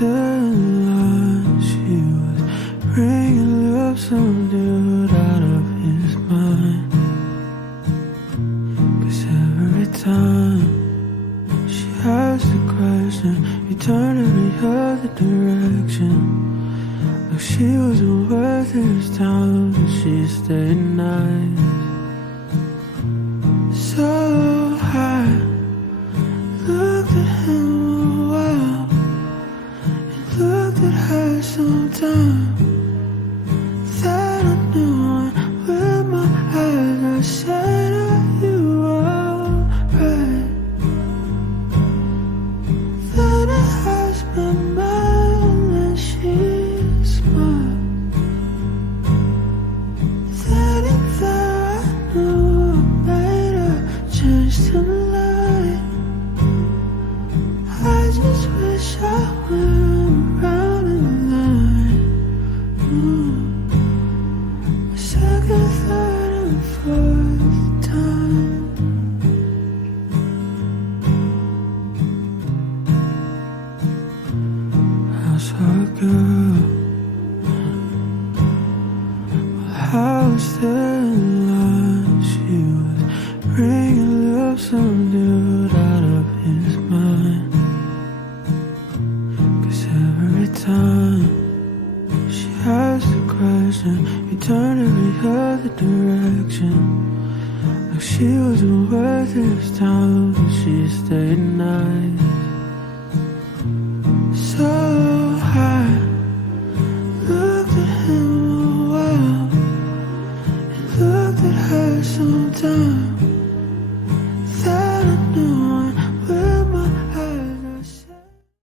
still in line. She was ringing up some dude out of his mind. 'Cause every time she asked a question, he turned every other direction. Like she wasn't worth his time, but she stayed nice. So I looked at him a while and looked at her sometime. That I knew, and with my eyes I said, "Are you alright?" Then I asked my mind and she smiled. Then and there I knew I made a change tonight. I just wish I went around in line. Second, third, and fourth time. How's her girl? Well, I was still in line. She was ringing up some dude out of his mind. 'Cause every time she asked a question, he turned every other direction. Like she wasn't worth his time, but she stayed nice.